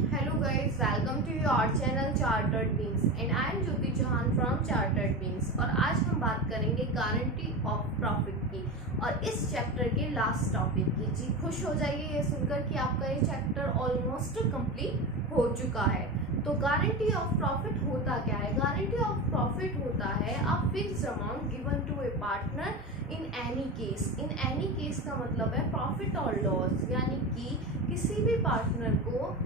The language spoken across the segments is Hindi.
Hello guys, welcome to your channel Chartered Beings and I am Jyoti Chauhan from Chartered Beings। और आज हम बात करेंगे गारंटी ऑफ प्रॉफिट की और इस चैप्टर के लास्ट टॉपिक की। जी खुश हो जाइए ये सुनकर कि आपका ये चैप्टर ऑलमोस्ट कंप्लीट हो चुका है। तो गारंटी ऑफ प्रॉफिट होता क्या है? गारंटी ऑफ प्रॉफिट होता है a fixed amount given to a partner in any case. In any case का मतलब है प्रॉफिट और लॉस, यानी कि किसी भी पार्टनर को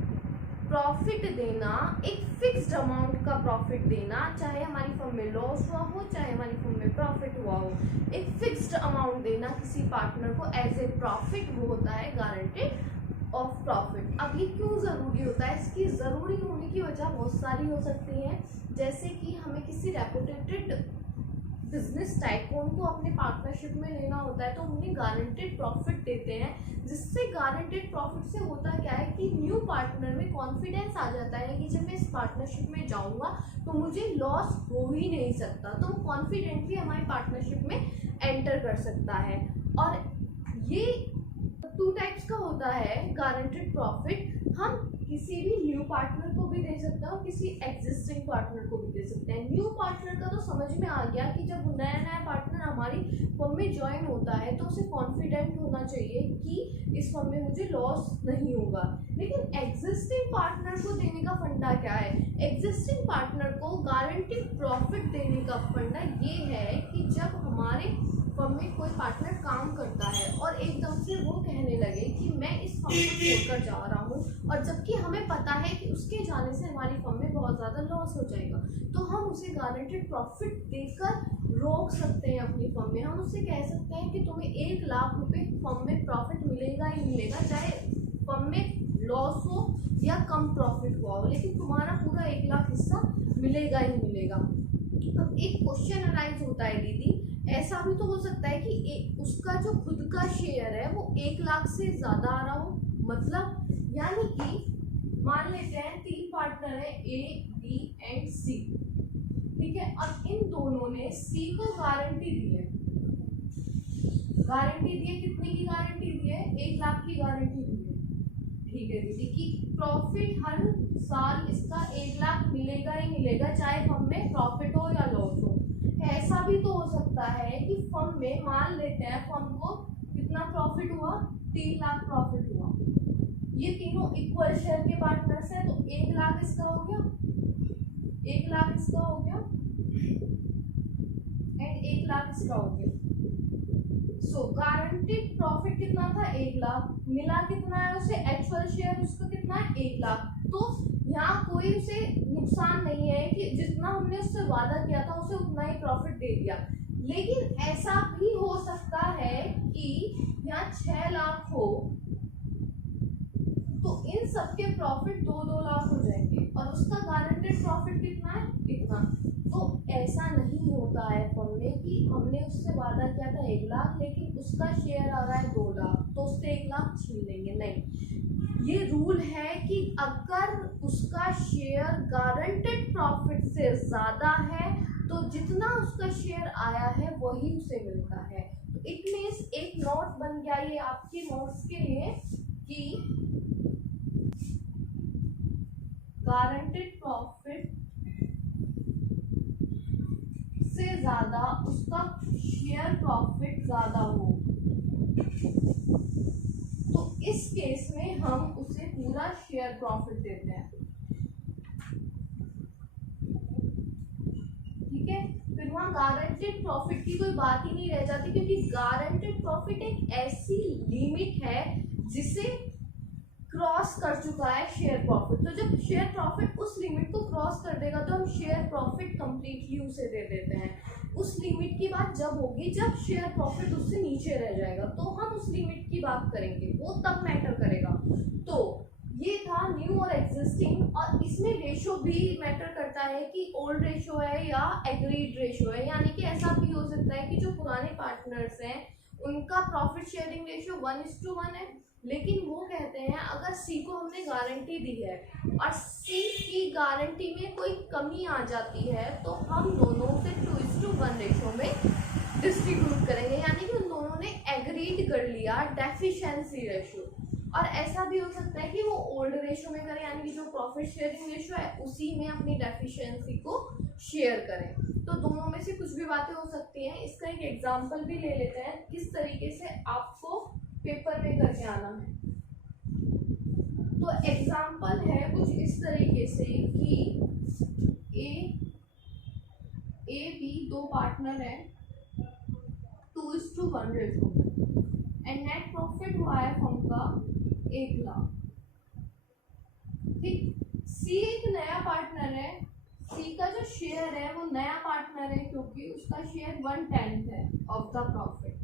प्रॉफिट देना, एक फिक्स्ड अमाउंट का प्रॉफिट देना, चाहे हमारी फर्म में लॉस हुआ हो चाहे हमारी फर्म में प्रॉफिट हुआ हो, एक फिक्स्ड अमाउंट देना किसी पार्टनर को एज ए प्रॉफिट, वो होता है गारंटेड ऑफ प्रॉफिट। अब ये क्यों ज़रूरी होता है? इसकी ज़रूरी होने की वजह बहुत सारी हो सकती है, जैसे कि हमें किसी रेपुटेटेड बिजनेस टाइकून को अपने पार्टनरशिप में लेना होता है तो उन्हें गारंटेड प्रॉफिट देते हैं, जिससे गारंटेड प्रॉफिट से होता क्या है कि न्यू पार्टनर में कॉन्फिडेंस आ जाता है कि जब मैं इस पार्टनरशिप में जाऊंगा तो मुझे लॉस हो ही नहीं सकता, तो वो कॉन्फिडेंटली हमारी पार्टनरशिप में एंटर कर सकता है। और ये 2 टाइप्स का होता है गारंटेड प्रॉफिट। हम किसी भी न्यू पार्टनर को भी दे सकते हैं और किसी एग्जिस्टिंग पार्टनर को भी दे सकते हैं। न्यू पार्टनर का तो समझ में आ गया कि जब नया नया पार्टनर हमारी फर्म में ज्वाइन होता है तो उसे कॉन्फिडेंट होना चाहिए कि इस फर्म में मुझे लॉस नहीं होगा। लेकिन एग्जिस्टिंग पार्टनर को देने का फंडा क्या है? एग्जिस्टिंग पार्टनर को गारंटेड प्रॉफिट देने का फंडा ये है कि जब हमारे फर्म में कोई पार्टनर काम करता है और एकदम से वो कहने लगे कि मैं इस फर्म को छोड़कर जा रहा हूँ, और जबकि हमें पता है कि उसके जाने से हमारी फर्म में बहुत ज़्यादा लॉस हो जाएगा, तो हम उसे गारंटेड प्रॉफिट देकर रोक सकते हैं अपनी फर्म में। हम उससे कह सकते हैं कि तुम्हें 1 लाख रुपए फर्म में प्रॉफिट मिलेगा ही मिलेगा, चाहे फर्म में लॉस हो या कम प्रॉफिट हुआ हो, लेकिन तुम्हारा पूरा 1 लाख हिस्सा मिलेगा ही मिलेगा। अब एक क्वेश्चन अराइज होता है दीदी, ऐसा भी तो हो सकता है कि उसका जो खुद का शेयर है वो 1 लाख से ज्यादा आ रहा हो, मतलब यानी कि मान लेते हैं 3 पार्टनर है ए बी एंड सी, ठीक है। अब इन दोनों ने सी को गारंटी दी है, कितनी की गारंटी दी है? 1 लाख की गारंटी दी है, ठीक है दीदी, कि प्रॉफिट हर साल इसका 1 लाख मिलेगा ही मिलेगा, चाहे फर्म में प्रॉफिट हो या लॉस हो। ऐसा भी तो हो सकता है कि फर्म में मान लेते हैं फर्म को कितना प्रॉफिट हुआ, 3 लाख प्रॉफिट हुआ, ये तीनों इक्वल शेयर के पार्टनर्स हैं, तो 1 लाख इसका हो गया, 1 लाख इसका हो गया एंड 1 लाख इसका हो गया। सो गारंटेड प्रॉफिट कितना था? 1 लाख। मिला कितना है उसे? एक्चुअल शेयर उसका कितना है? 1 लाख। तो यहाँ कोई उसे नुकसान नहीं है कि जितना हमने उससे वादा किया था उसे उतना ही प्रॉफिट दे दिया। लेकिन ऐसा भी हो सकता है कि यहाँ 6 लाख हो तो इन सबके प्रॉफिट 2-2 लाख हो जाएंगे और उसका गारंटेड प्रॉफिट कितना है? इतना। तो ऐसा नहीं होता है फर्म में कि हमने उससे वादा किया था 1 लाख लेकिन उसका शेयर आ रहा है 2 लाख तो उससे 1 लाख छीन लेंगे, नहीं। ये रूल है कि अगर उसका शेयर गारंटेड प्रॉफिट से ज्यादा है तो जितना उसका शेयर आया है वही उसे मिलता है। तो इट मीन्स एक नोट बन गया ये आपके नोट्स के लिए कि गारंटेड प्रॉफिट से ज्यादा उसका शेयर प्रॉफिट ज्यादा हो तो इस केस में हम उसे पूरा शेयर प्रॉफिट देते हैं, ठीक है। फिर वहां गारंटेड प्रॉफिट की कोई बात ही नहीं रह जाती, क्योंकि गारंटेड प्रॉफिट एक ऐसी लिमिट है जिसे क्रॉस कर चुका है शेयर प्रॉफिट। तो जब शेयर प्रॉफिट उस लिमिट को क्रॉस कर देगा तो हम शेयर प्रॉफिट कंप्लीटली उसे दे देते हैं। उस लिमिट की बात जब होगी जब शेयर प्रॉफिट उससे नीचे रह जाएगा तो हम उस लिमिट की बात करेंगे, वो तब मैटर करेगा। तो ये था न्यू और एग्जिस्टिंग, और इसमें रेशो भी मैटर करता है कि ओल्ड रेशो है या एग्रीड रेशो है, यानी कि ऐसा भी हो सकता है कि जो पुराने पार्टनर्स हैं उनका प्रॉफिट शेयरिंग रेशो 1:1 है, लेकिन वो कहते हैं अगर सी को हमने गारंटी दी है और सी की गारंटी में कोई कमी आ जाती है तो हम दोनों से 2:1 रेशो में डिस्ट्रीब्यूट करेंगे, यानी कि उन दोनों ने एग्रीड कर लिया डेफिशिएंसी रेशो। और ऐसा भी हो सकता है कि वो ओल्ड रेशो में करें, यानी कि जो प्रॉफिट शेयरिंग रेशियो है उसी में अपनी डेफिशिएंसी को शेयर करें। तो दोनों में से कुछ भी बातें हो सकती हैं। इसका एक एग्जांपल भी ले लेते हैं किस तरीके से आपको पेपर में करके आना है। तो एग्जांपल है कुछ इस तरीके से कि ए बी दो पार्टनर है 2:1 रेशो एंड नेट प्रॉफिट हुआ है फर्म का 1 लाख। ठीक, सी एक नया पार्टनर है, सी का जो शेयर है वो नया पार्टनर है क्योंकि उसका शेयर 1/10 है ऑफ द प्रॉफिट,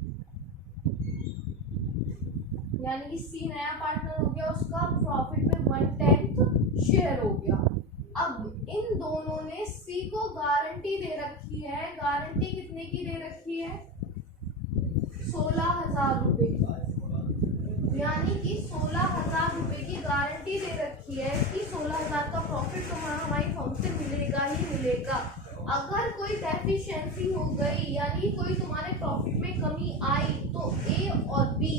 यानी कि सी नया पार्टनर हो गया, उसका प्रॉफिट में 1/10 शेयर हो गया। अब इन दोनों ने सी को गारंटी दे रखी है, गारंटी कितने की दे रखी है 16,000 रुपए की, यानी कि 16,000 रुपए की गारंटी दे रखी है कि 16,000 का प्रॉफिट तुम्हारा हमारी फर्म से मिलेगा ही मिलेगा। अगर कोई डेफिशिएंसी हो गई यानी कोई तुम्हारे प्रॉफिट में कमी आई तो ए और बी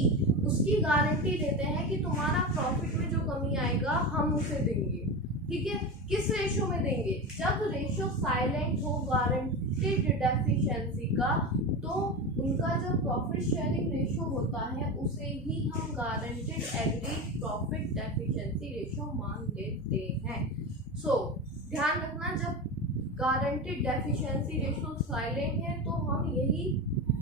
उसकी गारंटी देते हैं कि तुम्हारा प्रॉफिट में जो कमी आएगा हम उसे देंगे। ठीक है, किस रेशो में देंगे, जब रेशो साइलेंट हो गारंटीड डेफिशिएंसी का, तो उनका जो प्रॉफिट शेयरिंग रेशो होता है उसे ही हम guaranteed agreed profit deficiency ratio मान लेते हैं। सो ध्यान रखना, जब गारंटीड डेफिशिएंसी रेशो साइलेंट है तो हम यही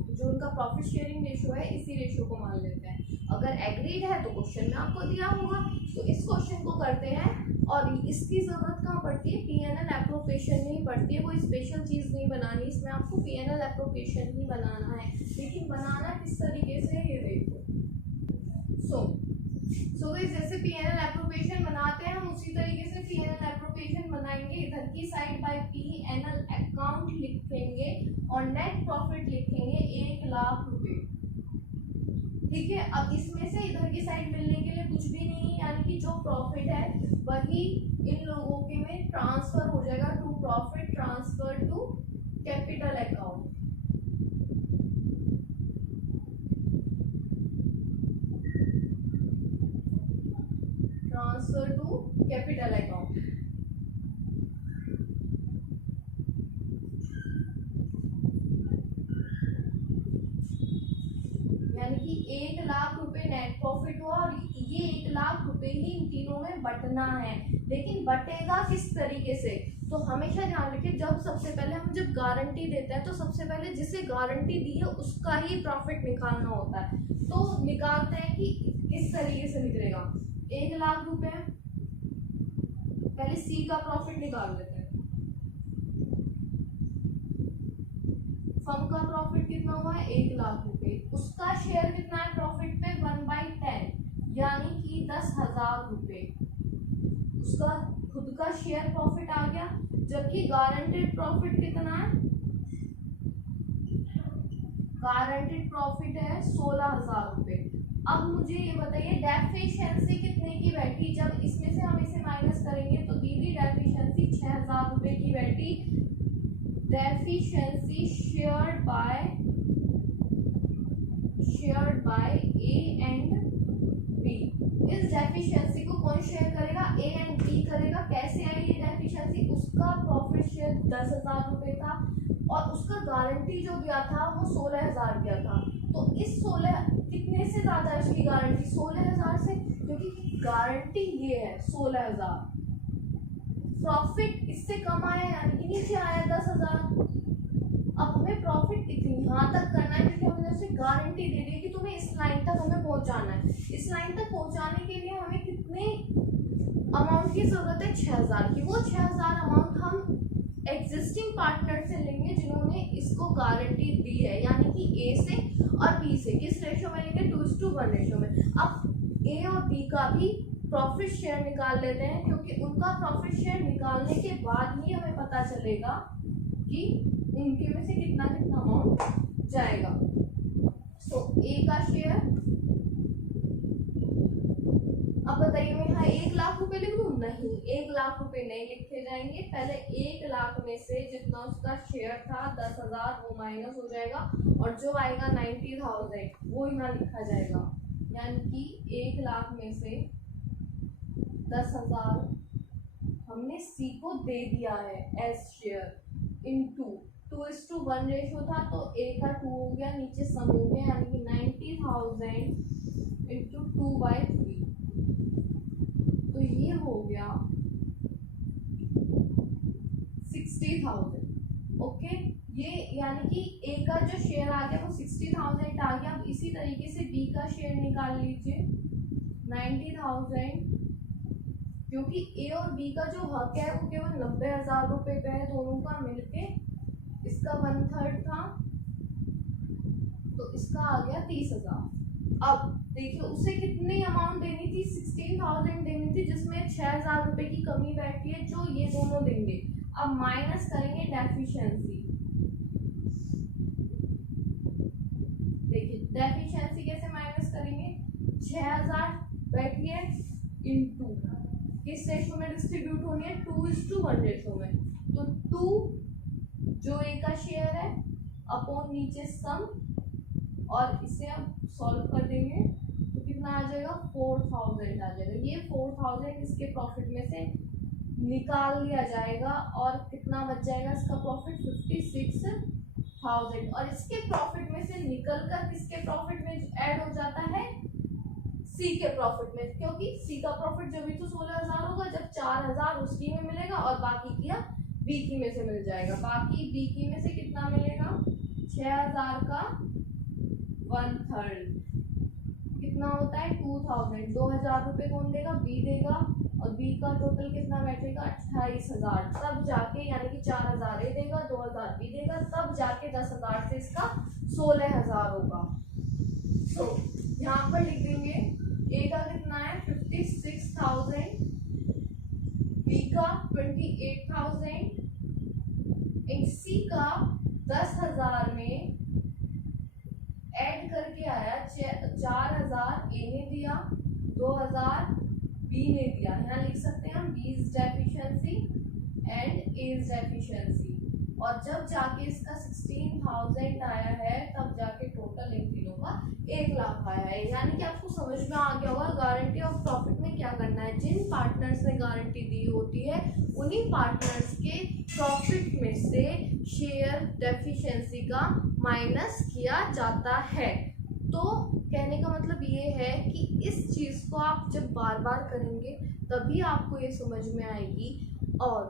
जो उनका प्रॉफिट शेयरिंग रेशो है इसी रेशो को मान लेते हैं। अगर एग्रीड है तो क्वेश्चन में आपको दिया होगा, तो इस क्वेश्चन को करते हैं। और इसकी जरूरत कहाँ पड़ती है, पीएनएल एप्रोप्रिएशन में ही पड़ती है, कोई स्पेशल चीज नहीं बनानी, इसमें आपको पीएनएल एप्रोप्रिएशन ही बनाना है। लेकिन बनाना किस तरीके से ये देखो। सो जैसे पीएनएल एप्रोप्रिएशन बनाते हैं हम उसी तरीके से पीएनएल एप्रोप्रिएशन बनाएंगे। इधर की साइड बाय पीएनएल अकाउंट लिखेंगे और नेट प्रॉफिट लिखेंगे 1 लाख रुपए। ठीक है, अब इसमें से इधर की साइड मिलने के लिए कुछ भी नहीं, यानी कि जो प्रॉफिट है वही इन लोगों के में ट्रांसफर हो जाएगा to profit transfer to capital account. Transfer to capital account. यानी कि 1 लाख रुपए नेट प्रॉफिट हुआ और ये 1 लाख रुपए ही इन तीनों में बंटना है। लेकिन बटेगा किस तरीके से, तो हमेशा ध्यान रखिए, जब सबसे पहले हम जब गारंटी देते हैं तो सबसे पहले जिसे गारंटी दी है उसका ही प्रॉफिट निकालना होता है। तो निकालते हैं कि किस तरीके से निकलेगा। 1 लाख रुपए, पहले सी का प्रॉफिट निकाल लेते हैं। फर्म का प्रॉफिट कितना हुआ है 1 लाख रुपए, उसका शेयर कितना है प्रॉफिट पे 1/10 यानी कि 10,000 रुपए उसका खुद का शेयर प्रॉफिट आ गया। जबकि गारंटेड प्रॉफिट कितना है, गारंटेड प्रॉफिट है 16,000 रुपए। अब मुझे ये बताइए डेफिशिएंसी कितने की बैठी, जब इसमें से हम इसे माइनस करेंगे तो दीदी डेफिशिएंसी 6,000 रुपए की बैठी। Deficiency shared by A and B. इस डेफिशिएंसी को कौन शेयर करेगा, ए एंड बी करेगा। कैसे आई ये डेफिशिएंसी, उसका प्रॉफिट शेयर 10,000 रुपए था और उसका गारंटी जो दिया था वो 16,000 दिया था। तो इस 16 कितने से ज्यादा है इसकी गारंटी 16,000 से, क्योंकि गारंटी ये है 16,000, प्रॉफिट इससे कम आया यानी कि नीचे आया 10,000। अब हमें प्रॉफिट यहाँ तक करना है क्योंकि हमने उसे गारंटी दे दी कि तुम्हें इस लाइन तक हमें पहुंचाना है। इस लाइन तक पहुंचाने के लिए हमें कितने अमाउंट की जरूरत है 6,000 की। वो 6,000 अमाउंट हम एग्जिस्टिंग पार्टनर से लेंगे जिन्होंने इसको गारंटी दी है, यानी कि ए से और बी से। किस रेशो में लेंगे 2:1 रेशो में। अब ए और बी का भी प्रॉफिट शेयर निकाल लेते हैं क्योंकि उनका प्रॉफिट शेयर निकालने के बाद ही हमें पता चलेगा कि उनके में से कितना कितना अमाउंट जाएगा। सो ए का शेयर, अब बताइए मैं यहाँ 1 लाख रुपए लिख दूं, नहीं 1 लाख रुपए नहीं लिखे जाएंगे। पहले 1 लाख में से जितना उसका शेयर था 10,000 वो माइनस हो जाएगा और जो आएगा 90,000 वो यहाँ लिखा जाएगा। यानी कि 1 लाख में से 10,000 हमने सी को दे दिया है एज शेयर इनटू 2:1 रेशो था, तो ए का 2 हो गया, नीचे सम हो गया, यानी कि 90,000 इंटू 2/3, तो ये हो गया 60,000। ओके, ये यानी कि ए का जो शेयर आ गया वो 60,000 आ गया। अब इसी तरीके से बी का शेयर निकाल लीजिए 90,000, क्योंकि ए और बी का जो हक है वो केवल 90,000 रुपए का है, दोनों का मिलके इसका 1/3 था, तो इसका आ गया 30,000। अब देखिए उसे कितनी अमाउंट देनी थी, 16,000 देनी थी, जिसमें 6,000 रुपए की कमी बैठी है जो ये दोनों देंगे। अब माइनस करेंगे डेफिशिएंसी, देखिए डेफिशिएंसी कैसे माइनस करेंगे, 6,000 बैठी है इनटू किस रेशो में डिस्ट्रीब्यूट होनी है, 2:1 रेशो में, तो 2 जो ए का शेयर है अपॉन नीचे सम, और इसे अब सॉल्व कर देंगे तो कितना आ जाएगा, 4,000 आ जाएगा। ये 4,000 इसके प्रॉफिट में से निकाल लिया जाएगा और कितना बच जाएगा इसका प्रॉफिट, 56,000, और इसके प्रॉफिट में से निकलकर किसके प्रॉफिट में ऐड हो जाता है, सी के प्रॉफिट में, क्योंकि सी का प्रॉफिट जो भी तो 16,000 होगा, जब 4,000 उसकी में मिलेगा और बाकी किया बी की में से मिल जाएगा। बाकी बी की में से कितना मिलेगा, 6,000 का 1/3 कितना होता है, 2,000। 2,000 रुपये कौन देगा, बी देगा, और बी का टोटल कितना बैठेगा, 28,000। तब जाके यानी कि 4,000 ए देगा, 2,000 बी देगा, तब जाके 10,000 से इसका 16,000 होगा। तो यहाँ पर लिख देंगे ए का कितना है 56,000, बी का 28,000, सी का 10,000 में ऐड करके आया 4,000 ए ने दिया, 2,000 बी ने दिया। यहाँ लिख सकते हैं हम बीज डेफिशिएंसी एंड एज डेफिशिएंसी, और जब जाके इसका 16,000 आया है तब जाके टोटल इन तीनों का 1 लाख आया है। यानी कि आपको समझ में आ गया होगा गारंटी ऑफ प्रॉफिट में क्या करना है। जिन पार्टनर्स ने गारंटी दी होती है उन्हीं पार्टनर्स के प्रॉफिट में से शेयर डेफिशिएंसी का माइनस किया जाता है। तो कहने का मतलब ये है कि इस चीज़ को आप जब बार बार करेंगे तभी आपको ये समझ में आएगी। और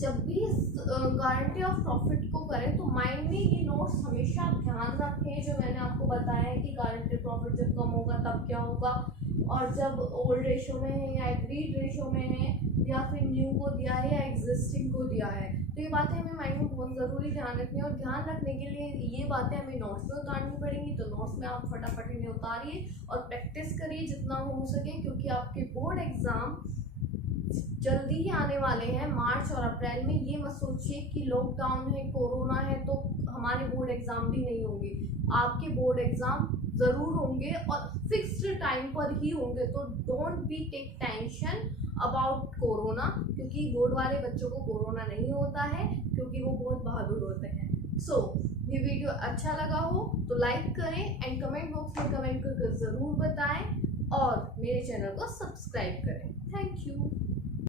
जब भी गारंटी ऑफ प्रॉफिट को करें तो माइंड में ये नोट्स हमेशा आप ध्यान रखें, जो मैंने आपको बताया है कि गारंटी प्रॉफिट जब कम होगा तब क्या होगा, और जब ओल्ड रेशो में है या एग्रीड रेशो में है या फिर न्यू को दिया है या एग्जिस्टिंग को दिया है। तो ये बातें हमें माइंड में बहुत ज़रूरी ध्यान रखनी है, और ध्यान रखने के लिए ये बातें हमें नोट्स में उतारनी पड़ेंगी। तो नोट्स में आप फटाफट इन्हें उतारिए और प्रैक्टिस करिए जितना हो सके, क्योंकि आपके बोर्ड एग्ज़ाम जल्दी ही आने वाले हैं मार्च और अप्रैल में। ये मत सोचिए कि लॉकडाउन है, कोरोना है तो हमारे बोर्ड एग्ज़ाम भी नहीं होंगे। आपके बोर्ड एग्ज़ाम ज़रूर होंगे और फिक्स्ड टाइम पर ही होंगे। तो don't be take tension about corona, क्योंकि बोर्ड वाले बच्चों को कोरोना नहीं होता है, क्योंकि वो बहुत बहादुर होते हैं। ये वीडियो अच्छा लगा हो तो लाइक करें एंड कमेंट बॉक्स में कमेंट करके ज़रूर बताएं, और मेरे चैनल को सब्सक्राइब करें। Thank you.